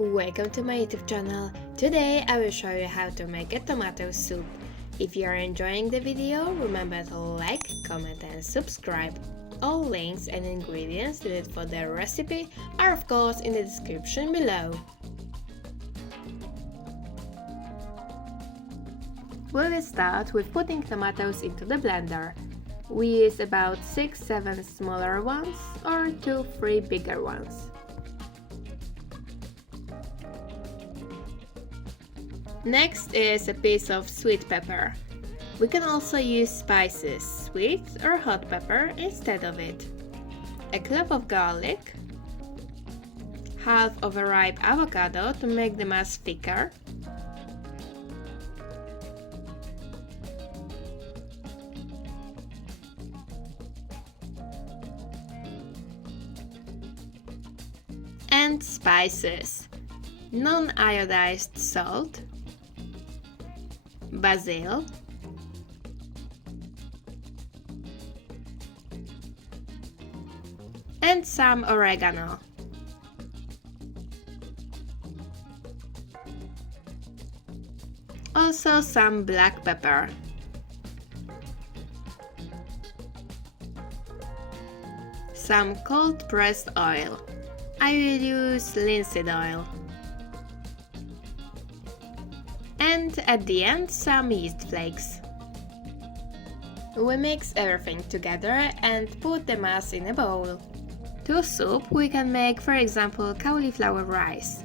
Welcome to my YouTube channel. Today I will show you how to make a tomato soup. If you are enjoying the video, remember to like, comment and subscribe. All links and ingredients needed for the recipe are of course in the description below. We will start with putting tomatoes into the blender. We use about 6-7 smaller ones or 2-3 bigger ones. Next is a piece of sweet pepper. We can also use spices, sweet or hot pepper instead of it. A clove of garlic, half of a ripe avocado to make the mass thicker, and spices, non-iodized salt, basil, and some oregano. Also some black pepper. Some cold pressed oil. I will use linseed oil. And at the end some yeast flakes. We mix everything together and put the mass in a bowl. To soup we can make, for example, cauliflower rice.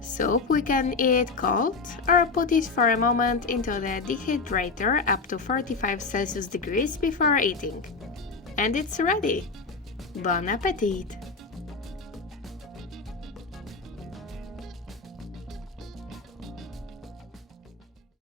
Soup we can eat cold or put it for a moment into the dehydrator up to 45 Celsius degrees before eating. And it's ready! Bon appetit!